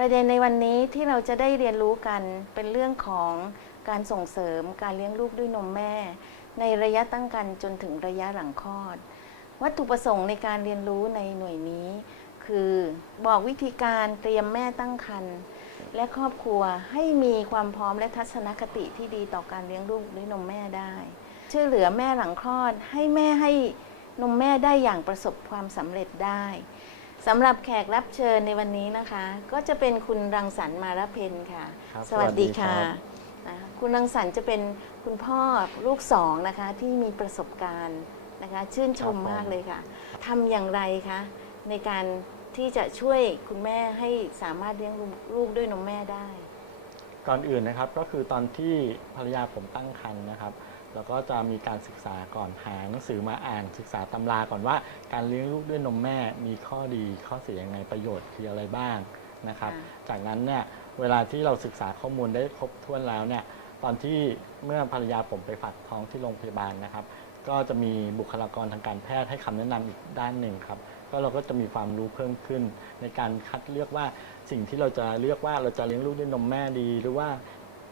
ประเด็นในวันนี้ที่เราจะได้เรียนรู้กันเป็นเรื่องของการส่งเสริมการเลี้ยงลูกด้วยนมแม่ ในระยะตั้งครรภ์จนถึงระยะหลังคลอด วัตถุประสงค์ในการเรียนรู้ในหน่วยนี้ คือบอกวิธีการเตรียมแม่ตั้งครรภ์และครอบครัวให้มีความพร้อมและทัศนคติที่ดีต่อการเลี้ยงลูกด้วยนมแม่ได้ ช่วยเหลือแม่หลังคลอดให้แม่ให้นมแม่ได้อย่างประสบความสำเร็จได้ สำหรับแขกรับเชิญในวันนี้นะคะ ก็จะเป็นคุณรังสรรค์มาระเพนค่ะ ครับสวัสดีค่ะสวัสดีครับ นะคะคุณรังสรรค์จะเป็นคุณพ่อลูกสองนะคะที่มีประสบการณ์นะคะ ชื่นชมมากเลยค่ะทำอย่างไรคะในการที่จะช่วยคุณแม่ให้สามารถเลี้ยงลูกด้วยนมแม่ได้ ก่อนอื่นนะครับก็คือตอนที่ภรรยาผมตั้งครรภ์นะครับ เราก็จะมีการศึกษาก่อนหาหนังสือมาอ่านศึกษาตำราก่อนว่า การเลี้ยงลูกด้วยนมแม่มีข้อดีข้อเสียยังไงประโยชน์คืออะไรบ้างนะครับค่ะจากนั้นเนี่ยเวลาที่เราศึกษาข้อมูลได้ครบถ้วนแล้วเนี่ยตอนที่เมื่อภรรยาผมไปฝากท้องที่โรงพยาบาลนะครับ ก็จะมีบุคลากรทางการแพทย์ให้คำแนะนำอีกด้านหนึ่งครับ ก็เราก็จะมีความรู้เพิ่มขึ้น ในการคัดเลือกว่าสิ่งที่เราจะเลือกว่าเราจะเลี้ยงลูกด้วยนมแม่ดี หรือว่า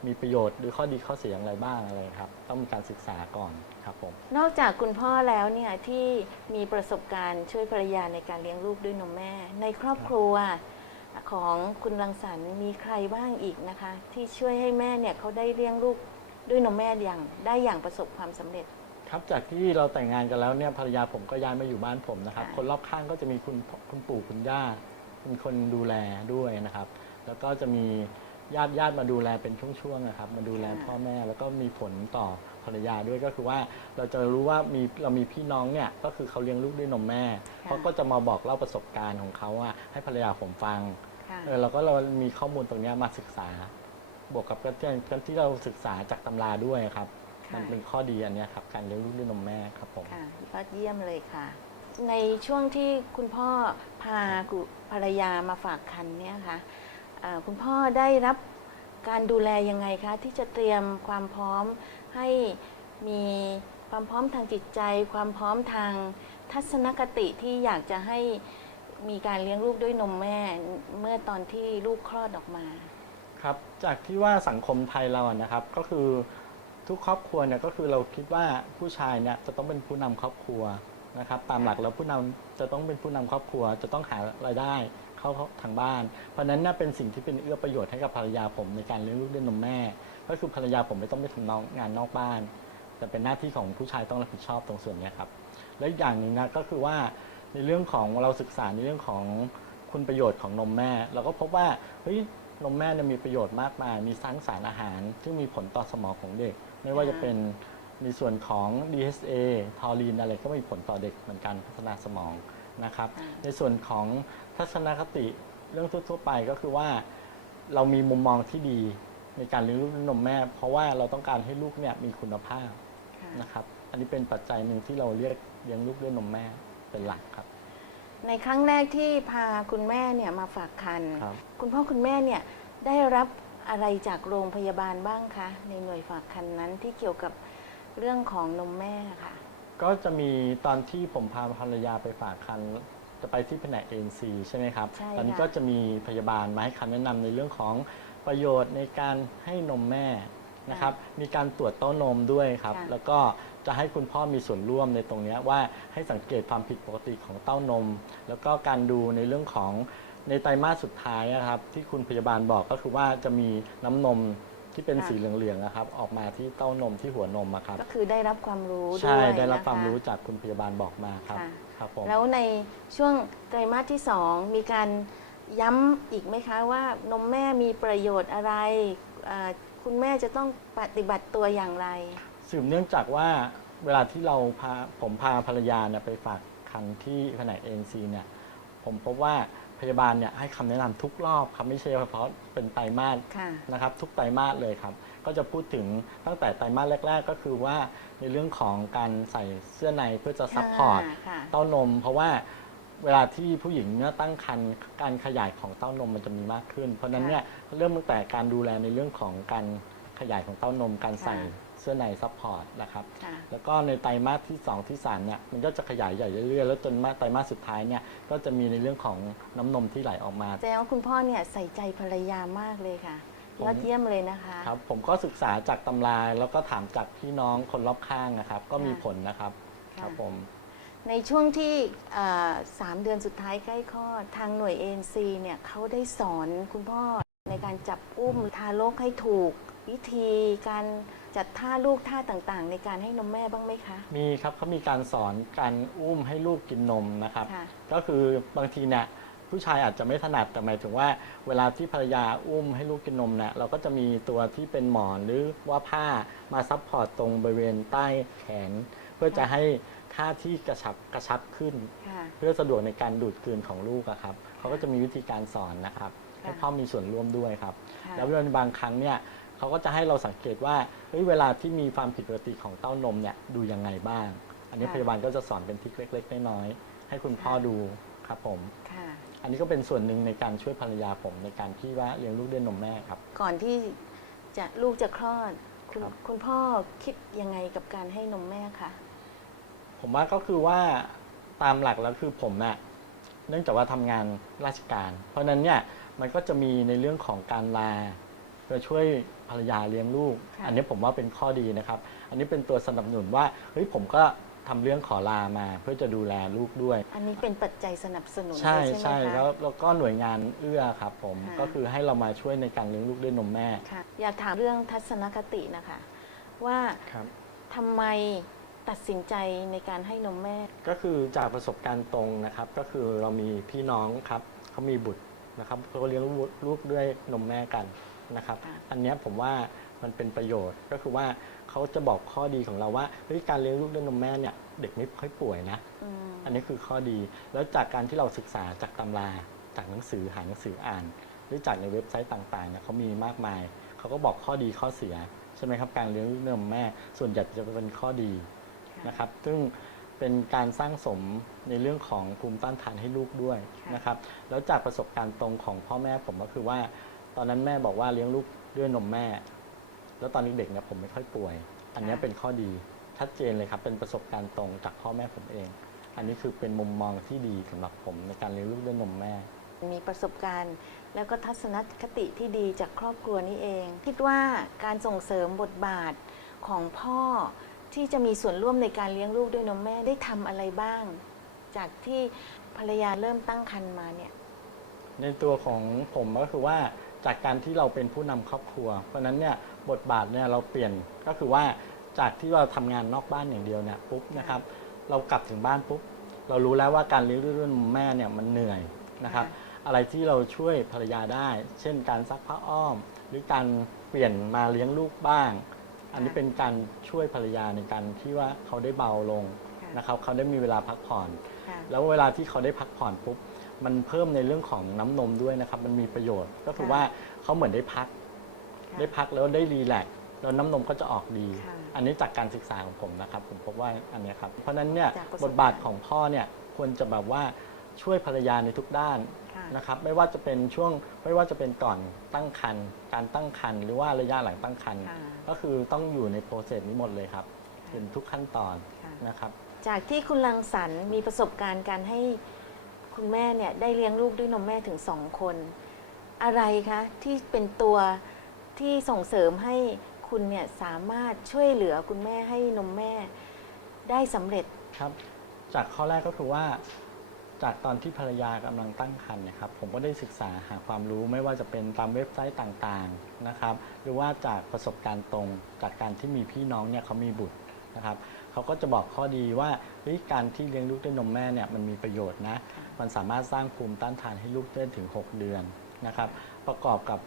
มีประโยชน์หรือข้อดีข้อเสียอย่างไรบ้างอะไรครับ ต้องมีการศึกษาก่อนครับผมนอกจากคุณพ่อแล้วเนี่ยที่มีประสบการณ์ช่วยภรรยาในการเลี้ยงลูกด้วยนมแม่ ในครอบครัวของคุณรังสรรค์มีใครบ้างอีกนะคะ ที่ช่วยให้แม่เนี่ยเขาได้เลี้ยงลูกด้วยนมแม่อย่างได้อย่างประสบความสำเร็จ ครับจากที่เราแต่งงานกันแล้วเนี่ยภรรยาผมก็ย้ายมาอยู่บ้านผมนะครับค่ะคนรอบข้างก็จะมีคุณคุณปู่คุณย่าเป็นคนดูแลด้วยนะครับ แล้วก็จะมี ญาติญาติมาดูแลเป็นช่วงๆนะครับ มาดูแลพ่อแม่แล้วก็มีผลต่อภรรยาด้วยก็คือว่าเราจะรู้ว่ามีเรามีพี่น้องเนี่ยก็คือเขาเลี้ยงลูกด้วยนมแม่เขาก็จะมาบอกเล่าประสบการณ์ของเขาอะให้ภรรยาผมฟังค่ะเออเราก็เรามีข้อมูลตรงเนี้ยมาศึกษา บวกกับการที่เราศึกษาจากตำราด้วยครับค่ะมันเป็นข้อดีอันเนี้ยครับการเลี้ยงลูกด้วยนมแม่ครับผมค่ะยอดเยี่ยมเลยค่ะ ในช่วงที่คุณพ่อพากุภรรยามาฝากคันเนี่ยค่ะเอ่อ คุณพ่อได้รับการดูแลยังไงคะ ที่จะเตรียมความพร้อมให้มีความพร้อมทางจิตใจ ความพร้อมทางทัศนคติที่อยากจะให้มีการเลี้ยงลูกด้วยนมแม่เมื่อตอนที่ลูกคลอดออกมา ครับจากที่ว่าสังคมไทยเราอะนะครับก็คือทุกครอบครัวเนี่ยก็คือเราคิดว่าผู้ชายเนี่ยจะต้องเป็นผู้นำครอบครัวนะครับตามหลักแล้วผู้นำจะต้องเป็นผู้นำครอบครัวจะต้องหารายได้ เข้าทางบ้าน เพราะนั้นน่าเป็นสิ่งที่เป็นเอื้อประโยชน์ให้กับภรรยาผมในการเลี้ยงลูกด้วยนมแม่ ก็คือภรรยาผมไม่ต้องไปทำนองงานนอกบ้าน แต่เป็นหน้าที่ของผู้ชายต้องรับผิดชอบตรงส่วนนี้ครับ และอีกอย่างหนึ่งนะก็คือว่าในเรื่องของเราศึกษาในเรื่องของคุณประโยชน์ของนมแม่ เราก็พบว่าเฮ้ยนมแม่เนี่ยมีประโยชน์มากมาย มีสร้างสารอาหาร ซึ่งมีผลต่อสมองของเด็ก ไม่ว่าจะเป็นในส่วนของ DHA ทอรีนอะไรก็มีผลต่อเด็กเหมือนกันพัฒนาสมอง นะครับอ่าในส่วนของทัศนคติเรื่องทั่ว ๆ ไปก็คือว่าเรามีมุมมองที่ดีในการเลี้ยงลูกด้วยนมแม่ เพราะว่าเราต้องการให้ลูกเนี่ยมีคุณภาพค่ะนะครับ อันนี้เป็นปัจจัยหนึ่งที่เราเรียกเลี้ยงลูกด้วยนมแม่เป็นหลักครับ ในครั้งแรกที่พาคุณแม่เนี่ยมาฝากคันครับ คุณพ่อคุณแม่เนี่ยได้รับอะไรจากโรงพยาบาลบ้างคะ ในหน่วยฝากคันนั้นที่เกี่ยวกับเรื่องของนมแม่ค่ะ ก็จะมีตอนที่ผมพาภรรยาไปฝากคันจะไปที่แผนก ANC ใช่ไหมครับ ใช่ตอนนี้ค่ะ ก็จะมีพยาบาลมาให้คำแนะนำในเรื่องของประโยชน์ในการให้นมแม่นะครับ มีการตรวจเต้านมด้วยครับ ค่ะ แล้วก็จะให้คุณพ่อมีส่วนร่วมในตรงเนี้ยว่าให้สังเกตความผิดปกติของเต้านม แล้วก็การดูในเรื่องของในไตรมาสสุดท้ายนะครับ ที่คุณพยาบาลบอกก็คือว่าจะมีน้ำนม ที่เป็นค่ะ สีเหลืองๆนะครับ ออกมาที่เต้านมที่หัวนมอะครับ ก็คือได้รับความรู้ด้วยใช่ได้รับนะะ ความรู้จากคุณพยาบาลบอกมาครับค่ะ ครับผม แล้วในช่วงไตรมาสที่สองมีการย้ำอีกไหมคะว่านมแม่มีประโยชน์อะไรเอ่อคุณแม่จะต้องปฏิบัติตัวอย่างไร สืบเนื่องจากว่าเวลาที่เราพาผมพาภรรยาเนี่ยไปฝากคันที่แผนกเอ็นซีเนี่ยผมพบว่า พยาบาลเนี่ยให้คำแนะนำทุกรอบครับไม่ใช่เฉพาะเป็นไตรมาสค่ะ นะครับทุกไตรมาสเลยครับ ก็จะพูดถึงตั้งแต่ไตรมาสแรก ๆ ก็คือว่าในเรื่องของการใส่เสื้อในเพื่อจะซัพพอร์ต ค่ะ เต้านม เพราะว่าเวลาที่ผู้หญิงเนี่ยตั้งครรภ์การขยายของเต้านมมันจะมีมากขึ้น เพราะฉะนั้นเนี่ยเริ่มตั้งแต่การดูแลในเรื่องของการขยายของเต้านม การใส่ สื้อในซัพพอร์ตนะครับ ค่ะ แล้วก็ในไตรมาสที่ 2 ที่3เนี่ยมันก็จะขยายใหญ่เรื่อยๆ แล้วจนมาไตรมาสสุดท้ายเนี่ยก็จะมีในเรื่องของน้ำนมที่ไหลออกมา แสดงว่าคุณพ่อเนี่ยใส่ใจภรรยามากเลยค่ะผม ยอดเยี่ยมเลยนะคะ ครับผมก็ศึกษาจากตำราแล้วก็ถามจากพี่น้องคนรอบข้างนะครับ ก็มีค่ะ ผลนะครับค่ะครับผมในช่วงที่เอ่อสามเดือนสุดท้ายใกล้คลอดทางหน่วย ANC เนี่ยเขาได้สอนคุณพ่อในการจับอุ้มทารกให้ถูก วิธีการ จัดท่าลูกท่าต่างๆ ในการให้นมแม่บ้างไหมคะ มีครับเขามีการสอนการอุ้มให้ลูกกินนมนะครับ ค่ะ ก็คือบางทีเนี่ยผู้ชายอาจจะไม่ถนัดแต่หมายถึงว่าเวลาที่ภรรยาอุ้มให้ลูกกินนมเนี่ยเราก็จะมีตัวที่เป็นหมอนหรือว่าผ้ามาซับพอร์ตตรงบริเวณใต้แขน เพื่อจะให้ท่าที่กระชับกระชับขึ้น ค่ะ เพื่อสะดวกในการดูดกลืนของลูกอะครับเขาก็จะมีวิธีการสอนนะครับ ให้ค่ะพ่อมีส่วนร่วมด้วยครับ ค่ะ แล้วในบางครั้งเนี่ย เขาก็จะให้เราสังเกตว่าเฮ้ยเวลาที่มีความผิดปกติของเต้านมเนี่ยดูยังไงบ้าง อันนี้ค่ะ พยาบาลก็จะสอนเป็นทริคเล็ก ๆ น้อยๆให้คุณพ่อค่ะดูครับผม ค่ะ อันนี้ก็เป็นส่วนหนึ่งในการช่วยภรรยาผมในการที่ว่าเลี้ยงลูกด้วยนมแม่ครับ ก่อนที่จะลูกจะคลอด คุณครับ คุณพ่อคิดยังไงกับการให้นมแม่คะ ผมว่าก็คือว่าตามหลักแล้วคือผมน่ะเนื่องจากว่าทำงานราชการ เพราะฉะนั้นเนี่ยมันก็จะมีในเรื่องของการลาเพื่อช่วย ภรรยาเลี้ยงลูก ค่ะ อันนี้ผมว่าเป็นข้อดีนะครับ อันนี้เป็นตัวสนับสนุนว่าเฮ้ยผมก็ทำเรื่องขอลามาเพื่อจะดูแลลูกด้วย อันนี้เป็นปัจจัยสนับสนุนใช่เลยใช่ใช่ไหมคะ แล้วแล้วก็หน่วยงานเอื้อครับผมค่ะ ก็คือให้เรามาช่วยในการเลี้ยงลูกด้วยนมแม่ ค่ะอยากถามเรื่องทัศนคตินะคะ ว่าครับ ทำไมตัดสินใจในการให้นมแม่ ก็คือจากประสบการณ์ตรงนะครับ ก็คือเรามีพี่น้องครับเขามีบุตรนะครับเขาก็เลี้ยงลูกลูกด้วยนมแม่กัน นะครับค่ะอันเนี้ยผมว่ามันเป็นประโยชน์ก็คือว่าเขาจะบอกข้อดีของเราว่าเฮ้ยการเลี้ยงลูกด้วยนมแม่เนี่ยเด็กไม่ค่อยป่วยนะ อืม อันนี้คือข้อดี แล้วจากการที่เราศึกษาจากตำรา จากหนังสือหาหนังสืออ่าน หรือจากในเว็บไซต์ต่างๆเนี่ยเขามีมากมาย เขาก็บอกข้อดีข้อเสีย ใช่ไหมครับ การเลี้ยงลูกด้วยนมแม่ ส่วนใหญ่จะเป็นข้อดีค่ะนะครับ ซึ่งเป็นการสร้างสมในเรื่องของภูมิต้านทานให้ลูกด้วยค่ะนะครับ แล้วจากประสบการณ์ตรงของพ่อแม่ผมก็คือว่า ตอนนั้นแม่บอกว่าเลี้ยงลูกด้วยนมแม่ แล้วตอนเด็กๆเนี่ยผมไม่ค่อยป่วย อันเนี้ยเป็นข้อดีชัดเจนเลยครับ เป็นประสบการณ์ตรงจากพ่อแม่ผมเอง อันนี้คือเป็นมุมมองที่ดีสำหรับผมในการเลี้ยงลูกด้วยนมแม่ มีประสบการณ์ แล้วก็ทัศนคติที่ดีจากครอบครัวนี้เอง คิดว่าการส่งเสริมบทบาทของพ่อที่จะมีส่วนร่วมในการเลี้ยงลูกด้วยนมแม่ได้ทำอะไรบ้าง จากที่ภรรยาเริ่มตั้งครรภ์มาเนี่ยในตัวของผมก็คือว่า จากการที่เราเป็นผู้นำครอบครัว เพราะฉะนั้นเนี่ยบทบาทเนี่ยเราเปลี่ยนก็คือว่าจากที่เราทำงานนอกบ้านอย่างเดียวเนี่ยปุ๊บนะครับเรากลับถึงบ้านปุ๊บเรารู้แล้วว่าการเลี้ยงลูกด้วยนมแม่เนี่ยมันเหนื่อยนะครับค่ะอะไรที่เราช่วยภรรยาได้ เช่นการซักผ้าอ้อม หรือการเปลี่ยนมาเลี้ยงลูกบ้าง อันนี้เป็นการช่วยภรรยาในการที่ว่าเขาได้เบาลงค่ะนะครับ เขาได้มีเวลาพักผ่อน ค่ะ แล้วเวลาที่เขาได้พักผ่อนปุ๊บ มันเพิ่มในเรื่องของน้ำนมด้วยนะครับ มันมีประโยชน์ก็คือค่ะว่าเขาเหมือนได้พัก ค่ะได้พักแล้วได้รีแลกซ์แล้วน้ำนมก็จะออกดี ค่ะอันนี้จากการศึกษาของผมนะครับ ผมพบว่าอันเนี้ยครับ เพราะฉะนั้นเนี่ยจากประสบบทบาทของพ่อเนี่ยควรจะแบบว่าช่วยภรรยาในทุกด้าน ค่ะ นะครับไม่ว่าจะเป็นช่วงไม่ว่าจะเป็นก่อนตั้งครรภ์การตั้งครรภ์หรือว่าระยะหลังตั้งครรภ์ค่ะก็คือต้องอยู่ในโปรเซสนี้หมดเลยครับเป็นทุกขั้นตอนค่ะ นะครับ จากที่คุณลังสรรค์มีประสบการณ์การให้ คุณแม่เนี่ยได้เลี้ยงลูกด้วยนมแม่ถึงสองคน อะไรคะที่เป็นตัวที่ส่งเสริมให้คุณเนี่ยสามารถช่วยเหลือคุณแม่ให้นมแม่ได้สำเร็จครับ จากข้อแรกก็คือว่า จากตอนที่ภรรยากำลังตั้งครรภ์นะครับ ผมก็ได้ศึกษาหาความรู้ไม่ว่าจะเป็นตามเว็บไซต์ต่างๆนะครับ หรือว่าจากประสบการณ์ตรงจากการที่มีพี่น้องเนี่ยเขามีบุตร นะครับเขาก็จะบอกข้อดีว่าเฮ้ยการที่เลี้ยงลูกด้วยนมแม่เนี่ยมันมีประโยชน์นะมันสามารถสร้างภูมิต้านทานให้ลูกได้ถึง 6 เดือนนะครับ ประกอบกับ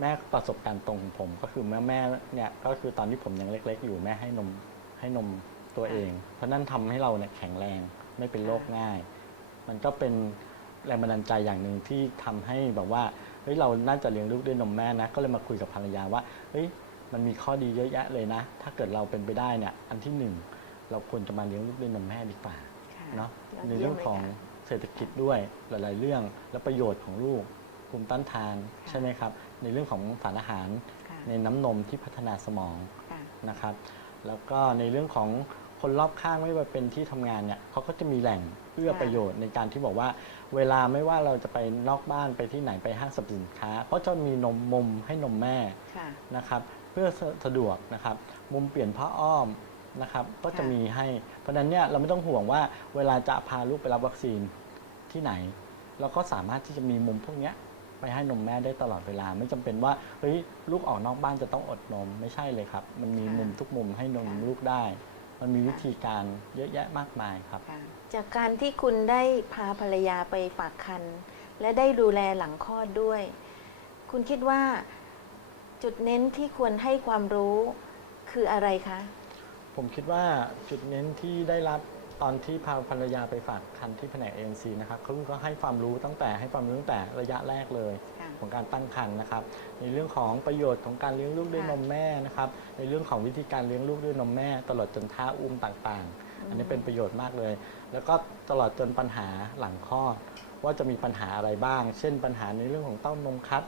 แม่ประสบการณ์ตรงของผมก็คือแม่แม่เนี่ยก็คือตอนที่ผมยังเล็ก ๆ อยู่แม่ให้นมให้นมตัวเอง เพราะนั่นทำให้เราเนี่ยแข็งแรงไม่เป็นโรคง่าย มันก็เป็นแรงบันดาลใจอย่างหนึ่งที่ทำให้แบบว่าเฮ้ยเราน่าจะเลี้ยงลูกด้วยนมแม่นะ ก็เลยมาคุยกับภรรยาว่าเฮ้ย มันมีข้อดีเยอะแยะเลยนะ ถ้าเกิดเราเป็นไปได้เนี่ยอันที่หนึ่งเราควรจะมาเลี้ยงลูกด้วยนมแม่ดีกว่าเนาะยอดในเยี่เรื่ยอมงเลยของค่ะ เศรษฐกิจด้วยหลาย ๆ เรื่องและประโยชน์ของลูกภูมิต้านทานค่ะ ใช่ไหมครับ ในเรื่องของสารอาหารค่ะในน้ำนมที่พัฒนาสมอง ค่ะ นะครับ แล้วก็ในเรื่องของคนรอบข้างไม่ว่าเป็นที่ทำงานเนี่ยเขาก็จะมีแหล่งเอื้อค่ะ ประโยชน์ในการที่บอกว่า เวลาไม่ว่าเราจะไปนอกบ้านไปที่ไหนไปห้างสรรพสินค้าเขาจะมีนมมุมให้นมแม่ค่ะ นะครับ เพื่อสะสะดวกนะครับ มุมเปลี่ยนผ้าอ้อมนะครับก็จะค่ะมีให้ เพราะฉะนั้นเนี่ยเราไม่ต้องห่วงว่าเวลาจะพาลูกไปรับวัคซีนที่ไหน เราก็สามารถที่จะมีมุมพวกเนี้ยไปให้นมแม่ได้ตลอดเวลา ไม่จำเป็นว่าเฮ้ยลูกออกนอกบ้านจะต้องอดนมไม่ใช่เลยครับ มันมีค่ะมุมทุกมุมให้นมค่ะลูกได้ มันมีวิธีการเยอะแยะมากมายครับค่ะจากการที่คุณได้พาภรรยาไปฝากคันและได้ดูแลหลังคลอดด้วย คุณคิดว่า จุดเน้นที่ควรให้ความรู้คืออะไรคะ ผมคิดว่าจุดเน้นที่ได้รับตอนที่พาภรรยาไปฝากคันที่แผนก ANC นะครับเขาก็ให้ความรู้ตั้งแต่ให้ความรู้ตั้งแต่ระยะแรกเลย ค่ะของการตั้งครรภ์นะครับ ในเรื่องของประโยชน์ของการเลี้ยงลูกด้วยค่ะนมแม่นะครับ ในเรื่องของวิธีการเลี้ยงลูกด้วยนมแม่ ตลอดจนท่าอุ้มต่างๆ อันนี้เป็นประโยชน์มากเลย แล้วก็ตลอดจนปัญหาหลังคลอดว่าจะมีปัญหาอะไรบ้าง เช่น ปัญหาในเรื่องของเต้านมคัด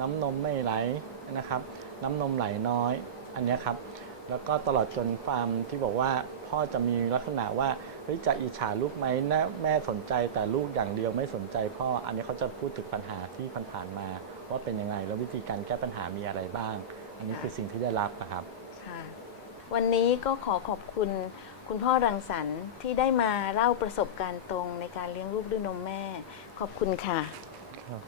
น้ำนมไม่ไหล นะครับ น้ำนมไหลน้อย อันนี้ครับ แล้วก็ตลอดจนความที่บอกว่าพ่อจะมีลักษณะว่าเฮ้ยจะอิจฉาลูกไหมนะแม่สนใจแต่ลูกอย่างเดียวไม่สนใจพ่อ อันนี้เขาจะพูดถึงปัญหาที่ผ่านๆมา ว่าเป็นยังไงแล้ววิธีการแก้ปัญหามีอะไรบ้าง อันนี้คือสิ่งที่ได้รับนะครับค่ะวันนี้ก็ขอขอบคุณคุณพ่อรังสรรค์ที่ได้มาเล่าประสบการณ์ตรงในการเลี้ยงลูกด้วยนมแม่ ขอบคุณค่ะครับ